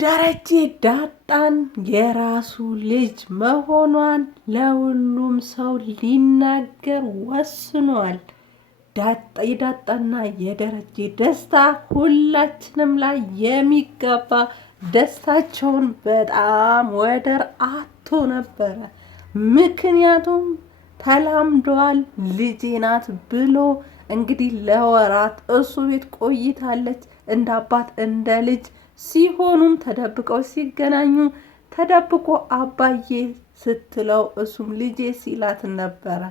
ደረጀ ዳጣን የራሱ ልጅ መሆኗን ለሁሉም ሰው ሊናገር ወስኗል። የዳጣና የደረጀ ደስታ ሁላችንም ላይ የሚገባ ደስታቸውን በጣም ወደር አቶ ነበረ። ምክንያቱም ተላምደዋል። ልጄ ናት ብሎ እንግዲህ ለወራት እሱ ቤት ቆይታለች። እንደ አባት እንደ ልጅ ሲሆኑም ተደብቀው ሲገናኙ ተደብቆ አባዬ ስትለው እሱም ልጄ ሲላት ነበረ።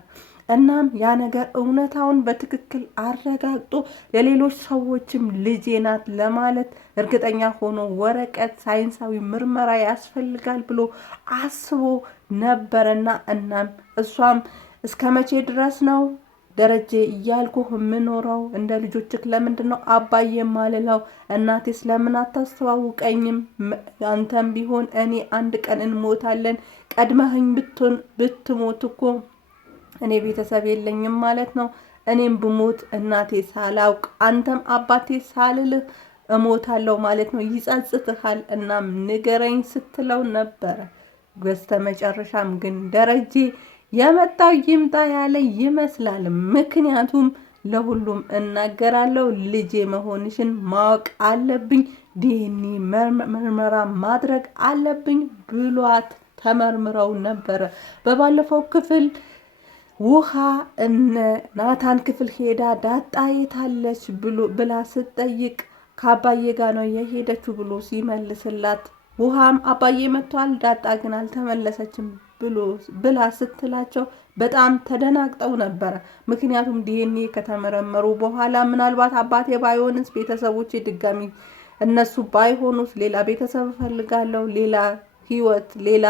እናም ያ ነገር እውነታውን በትክክል አረጋግጦ ለሌሎች ሰዎችም ልጄ ናት ለማለት እርግጠኛ ሆኖ ወረቀት ሳይንሳዊ ምርመራ ያስፈልጋል ብሎ አስቦ ነበረና እናም እሷም እስከ መቼ ድረስ ነው ደረጀ እያልኩህ የምኖረው? እንደ ልጆችህ ለምንድን ነው አባዬ ማልለው? እናቴስ ለምን አታስተዋውቀኝም? አንተም ቢሆን እኔ አንድ ቀን እንሞታለን። ቀድመህኝ ብትሞት እኮ እኔ ቤተሰብ የለኝም ማለት ነው። እኔም ብሞት እናቴ ሳላውቅ አንተም አባቴ ሳልልህ እሞታለሁ ማለት ነው። ይጸጽትሃል። እናም ንገረኝ ስትለው ነበረ። በስተመጨረሻም ግን ደረጀ የመጣው ይምጣ ያለ ይመስላል። ምክንያቱም ለሁሉም እናገራለሁ፣ ልጄ መሆንሽን ማወቅ አለብኝ፣ ዲኤንኤ ምርመራ ማድረግ አለብኝ ብሏት ተመርምረው ነበረ። በባለፈው ክፍል ውሃ እነ ናታን ክፍል ሄዳ ዳጣ የታለች ብላ ስትጠይቅ ከአባዬ ጋር ነው የሄደችው ብሎ ሲመልስላት ውሃም አባዬ መጥቷል፣ ዳጣ ግን አልተመለሰችም ብላ ስትላቸው በጣም ተደናግጠው ነበረ። ምክንያቱም ዲኤንኤ ከተመረመሩ በኋላ ምናልባት አባቴ ባይሆንስ ቤተሰቦቼ ድጋሚ እነሱ ባይሆኑስ ሌላ ቤተሰብ እፈልጋለሁ፣ ሌላ ህይወት፣ ሌላ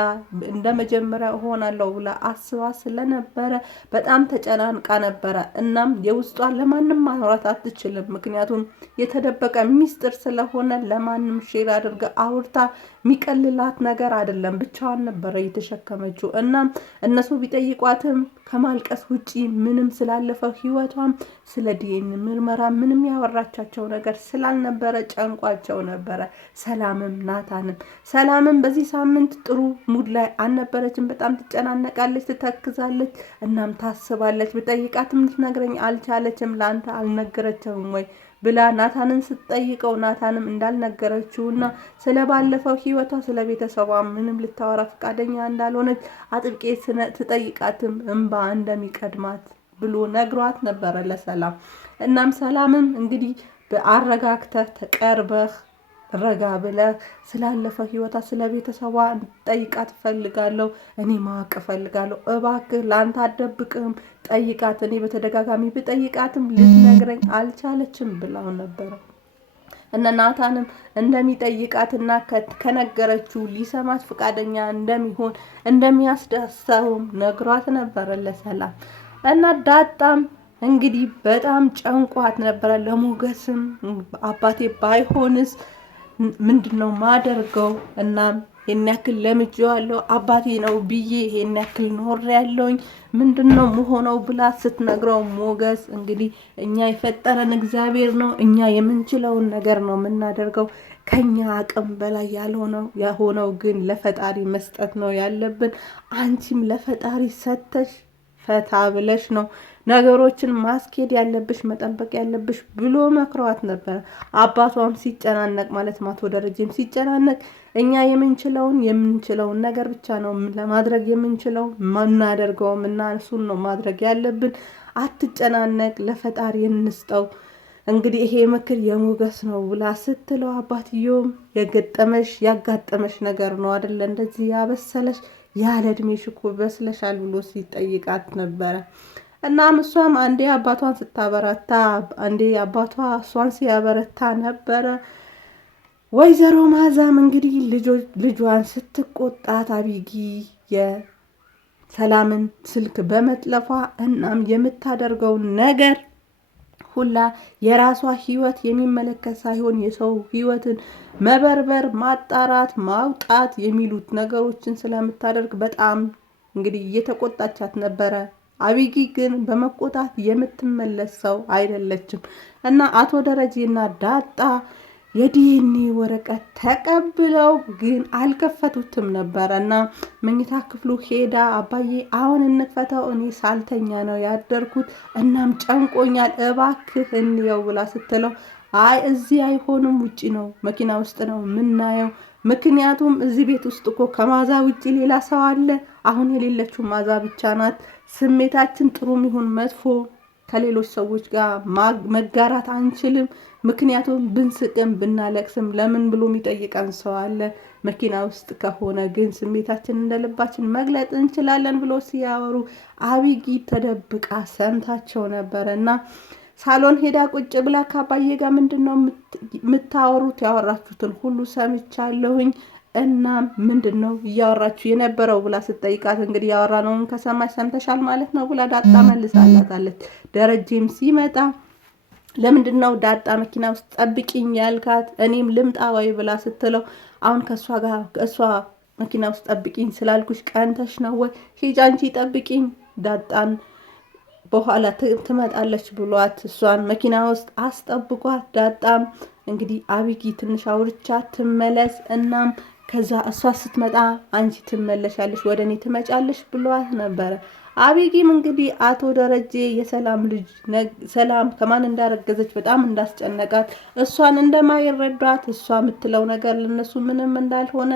እንደ መጀመሪያ እሆናለሁ ብላ አስባ ስለነበረ በጣም ተጨናንቃ ነበረ። እናም የውስጧን ለማንም ማውራት አትችልም። ምክንያቱም የተደበቀ ሚስጥር ስለሆነ ለማንም ሼር አድርጋ አውርታ የሚቀልላት ነገር አይደለም። ብቻዋን ነበረ የተሸከመችው። እናም እነሱ ቢጠይቋትም ከማልቀስ ውጪ ምንም ስላለፈው ህይወቷም ስለ ዲኤንኤ ምርመራ ምንም ያወራቻቸው ነገር ስላልነበረ ጨንቋቸው ነበረ። ሰላምም በዚህ ሳምንት ጥሩ ሙድ ላይ አልነበረችም። በጣም ትጨናነቃለች፣ ትተክዛለች፣ እናም ታስባለች። ብጠይቃትም ልትነግረኝ አልቻለችም። ለአንተ አልነገረችም ወይ ብላ ናታንን ስትጠይቀው ናታንም እንዳልነገረችውና ስለ ባለፈው ህይወቷ ስለ ቤተሰቧ ምንም ልታወራ ፈቃደኛ እንዳልሆነች አጥብቄ ትጠይቃትም እንባ እንደሚቀድማት ብሎ ነግሯት ነበረ ለሰላም። እናም ሰላምም እንግዲህ በአረጋግተህ ተቀርበህ ረጋ ብለህ ስላለፈው ህይወቷ ስለ ቤተሰቧ ጠይቃት እፈልጋለሁ፣ እኔ ማወቅ እፈልጋለሁ፣ እባክህ ለአንተ አደብቅም፣ ጠይቃት። እኔ በተደጋጋሚ ብጠይቃትም ልትነግረኝ አልቻለችም ብላው ነበረ። እነ ናታንም እንደሚጠይቃትና ከነገረችው ሊሰማት ፈቃደኛ እንደሚሆን እንደሚያስደስተውም ነግሯት ነበረ ለሰላም። እና ዳጣም እንግዲህ በጣም ጨንቋት ነበረ። ለሞገስም አባቴ ባይሆንስ ምንድነው ማደርገው? እናም ይሄን ያክል ለምጄዋለሁ፣ አባቴ ነው ብዬ ይሄን ያክል ኖሬያለሁኝ፣ ምንድነው መሆነው ብላ ስትነግረው ሞገስ እንግዲህ እኛ የፈጠረን እግዚአብሔር ነው፣ እኛ የምንችለውን ነገር ነው የምናደርገው፣ ከኛ አቅም በላይ ያልሆነው ግን ለፈጣሪ መስጠት ነው ያለብን። አንቺም ለፈጣሪ ሰተሽ ፈታ ብለሽ ነው ነገሮችን ማስኬድ ያለብሽ መጠበቅ ያለብሽ ብሎ መክሯት ነበር። አባቷም ሲጨናነቅ ማለት አቶ ደረጀም ሲጨናነቅ እኛ የምንችለውን ነገር ብቻ ነው ለማድረግ የምንችለው ማናደርገውም እና እሱን ነው ማድረግ ያለብን። አትጨናነቅ፣ ለፈጣሪ እንስጠው። እንግዲህ ይሄ ምክር የሞገስ ነው ብላ ስትለው አባትየውም ያጋጠመሽ ነገር ነው አይደል እንደዚህ ያበሰለሽ ያለ እድሜሽ እኮ በስለሻል ብሎ ሲጠይቃት ነበረ። እናም እሷም አንዴ አባቷን ስታበረታ አንዴ አባቷ እሷን ሲያበረታ ነበረ። ወይዘሮ ማዛም እንግዲህ ልጇን ስትቆጣት አቢጊ የሰላምን ስልክ በመጥለፏ እናም የምታደርገውን ነገር ሁላ የራሷ ህይወት የሚመለከት ሳይሆን የሰው ህይወትን መበርበር፣ ማጣራት፣ ማውጣት የሚሉት ነገሮችን ስለምታደርግ በጣም እንግዲህ እየተቆጣቻት ነበረ። አቢጊ ግን በመቆጣት የምትመለስ ሰው አይደለችም እና አቶ ደረጀና ዳጣ የዲኤንኤ ወረቀት ተቀብለው ግን አልከፈቱትም ነበረ እና መኝታ ክፍሉ ሄዳ አባዬ አሁን እንክፈተው፣ እኔ ሳልተኛ ነው ያደርኩት፣ እናም ጨንቆኛል፣ እባክህ እንየው ብላ ስትለው አይ እዚህ አይሆንም፣ ውጪ ነው፣ መኪና ውስጥ ነው ምናየው። ምክንያቱም እዚህ ቤት ውስጥ እኮ ከማዛ ውጪ ሌላ ሰው አለ። አሁን የሌለችው ማዛ ብቻ ናት። ስሜታችን ጥሩም ይሁን መጥፎ ከሌሎች ሰዎች ጋር መጋራት አንችልም። ምክንያቱም ብንስቅም ብናለቅስም ለምን ብሎ የሚጠይቀን ሰው አለ። መኪና ውስጥ ከሆነ ግን ስሜታችን እንደልባችን መግለጥ እንችላለን ብሎ ሲያወሩ አቢጊ ተደብቃ ሰምታቸው ነበረ እና ሳሎን ሄዳ ቁጭ ብላ ከአባዬ ጋር ምንድን ነው የምታወሩት? ያወራችሁትን ሁሉ ሰምቻለሁኝ እና ምንድን ነው እያወራችሁ የነበረው ብላ ስትጠይቃት እንግዲህ ያወራነውን ከሰማች ሰምተሻል ማለት ነው ብላ ዳጣ መልሳላታለች። ደረጀም ሲመጣ ለምንድን ነው ዳጣ መኪና ውስጥ ጠብቂኝ ያልካት? እኔም ልምጣ ወይ ብላ ስትለው አሁን ከእሷ ጋር እሷ መኪና ውስጥ ጠብቂኝ ስላልኩሽ ቀንተሽ ነው ወይ? ሂጂ አንቺ ጠብቂኝ፣ ዳጣን በኋላ ትመጣለች ብሏት እሷን መኪና ውስጥ አስጠብቋት። ዳጣም እንግዲህ አቢጊ ትንሽ አውርቻ ትመለስ፣ እናም ከዛ እሷ ስትመጣ አንቺ ትመለሻለሽ፣ ወደ እኔ ትመጫለሽ ብሏት ነበረ። አቢጊም እንግዲህ አቶ ደረጀ የሰላም ልጅ ሰላም ከማን እንዳረገዘች በጣም እንዳስጨነቃት፣ እሷን እንደማይረዷት፣ እሷ የምትለው ነገር ለነሱ ምንም እንዳልሆነ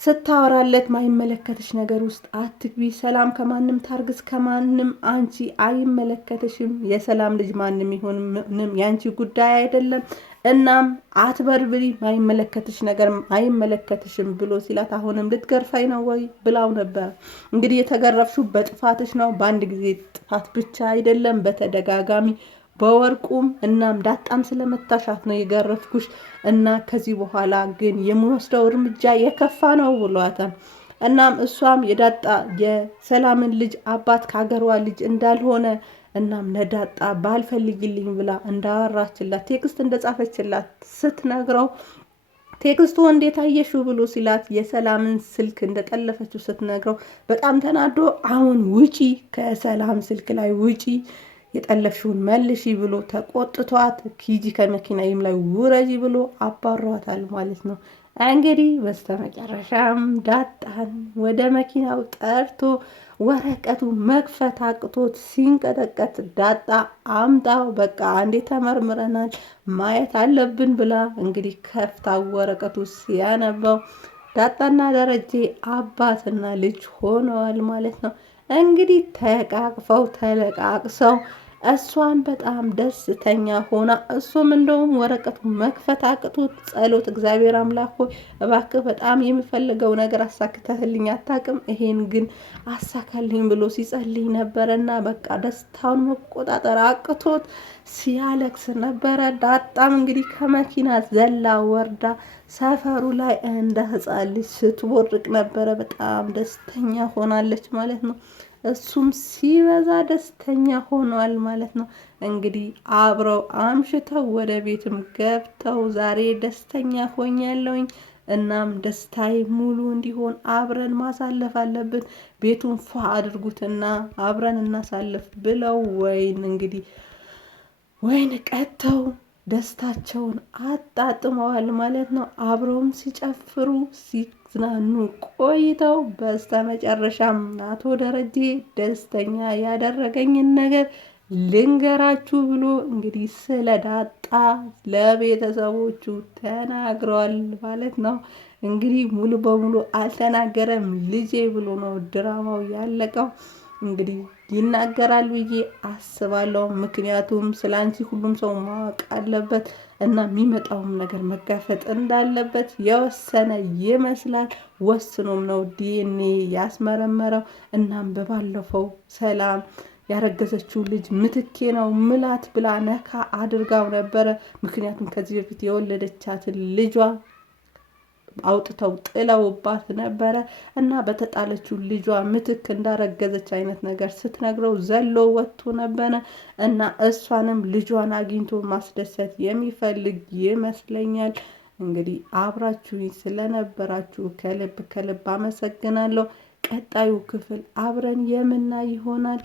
ስታወራለት ማይመለከትሽ ነገር ውስጥ አትግቢ፣ ሰላም ከማንም ታርግዝ ከማንም፣ አንቺ አይመለከትሽም፣ የሰላም ልጅ ማንም ይሁን ምንም ያንቺ ጉዳይ አይደለም፣ እናም አትበርብሪ፣ ማይመለከትሽ ነገር አይመለከትሽም ብሎ ሲላት አሁንም ልትገርፋኝ ነው ወይ ብላው ነበር። እንግዲህ የተገረፍሽው በጥፋትሽ ነው፣ በአንድ ጊዜ ጥፋት ብቻ አይደለም፣ በተደጋጋሚ በወርቁም እናም ዳጣም ስለመታሻት ነው የገረፍኩሽ እና ከዚህ በኋላ ግን የምወስደው እርምጃ የከፋ ነው ብሏታል። እናም እሷም የዳጣ የሰላምን ልጅ አባት ከሀገሯ ልጅ እንዳልሆነ እናም ለዳጣ ባልፈልግልኝ ብላ እንዳወራችላት ቴክስት እንደጻፈችላት ስትነግረው ቴክስቱ እንዴት አየሽው ብሎ ሲላት የሰላምን ስልክ እንደጠለፈችው ስትነግረው በጣም ተናዶ አሁን ውጪ፣ ከሰላም ስልክ ላይ ውጪ፣ የጠለፍሽውን መልሺ ብሎ ተቆጥቷት ሂጂ ከመኪናይም ላይ ውረጂ ብሎ አባሯታል ማለት ነው። እንግዲህ በስተመጨረሻም ዳጣን ወደ መኪናው ጠርቶ ወረቀቱ መክፈት አቅቶት ሲንቀጠቀጥ ዳጣ አምጣው በቃ አንዴ ተመርምረናል ማየት አለብን ብላ እንግዲህ ከፍታ ወረቀቱ ሲያነባው ዳጣና ደረጀ አባትና ልጅ ሆነዋል ማለት ነው። እንግዲህ ተቃቅፈው ተለቃቅሰው እሷን በጣም ደስተኛ ሆና እሱም እንደውም ወረቀቱ መክፈት አቅቶት ጸሎት እግዚአብሔር አምላክ ሆይ እባክህ በጣም የምፈልገው ነገር አሳክተህልኝ አታውቅም፣ ይሄን ግን አሳካልኝ ብሎ ሲጸልይ ነበረና በቃ ደስታውን መቆጣጠር አቅቶት ሲያለቅስ ነበረ። ዳጣም እንግዲህ ከመኪና ዘላ ወርዳ ሰፈሩ ላይ እንደ ሕፃን ልጅ ስትቦርቅ ነበረ። በጣም ደስተኛ ሆናለች ማለት ነው። እሱም ሲበዛ ደስተኛ ሆኗል ማለት ነው። እንግዲህ አብረው አምሽተው ወደ ቤትም ገብተው ዛሬ ደስተኛ ሆኛለሁኝ፣ እናም ደስታዬ ሙሉ እንዲሆን አብረን ማሳለፍ አለብን፣ ቤቱን ፏ አድርጉትና አብረን እናሳልፍ ብለው ወይን ቀጥተው ደስታቸውን አጣጥመዋል ማለት ነው። አብረውም ሲጨፍሩ ሲዝናኑ ቆይተው በስተመጨረሻም አቶ ደረጀ ደስተኛ ያደረገኝን ነገር ልንገራችሁ ብሎ እንግዲህ ስለ ዳጣ ለቤተሰቦቹ ተናግረዋል ማለት ነው። እንግዲህ ሙሉ በሙሉ አልተናገረም ልጄ ብሎ ነው ድራማው ያለቀው። እንግዲህ ይናገራል ብዬ አስባለሁ። ምክንያቱም ስላንቺ ሁሉም ሰው ማወቅ አለበት እና የሚመጣውም ነገር መጋፈጥ እንዳለበት የወሰነ ይመስላል። ወስኖም ነው ዲኤንኤ ያስመረመረው። እናም በባለፈው ሰላም ያረገዘችው ልጅ ምትኬ ነው ምላት ብላ ነካ አድርጋው ነበረ። ምክንያቱም ከዚህ በፊት የወለደቻትን ልጇ አውጥተው ጥለውባት ነበረ እና በተጣለችው ልጇ ምትክ እንዳረገዘች አይነት ነገር ስትነግረው ዘሎ ወጥቶ ነበረ እና እሷንም ልጇን አግኝቶ ማስደሰት የሚፈልግ ይመስለኛል። እንግዲህ አብራችሁኝ ስለነበራችሁ ከልብ ከልብ አመሰግናለሁ። ቀጣዩ ክፍል አብረን የምናይ ይሆናል።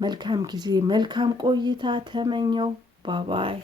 መልካም ጊዜ መልካም ቆይታ ተመኘው። ባባይ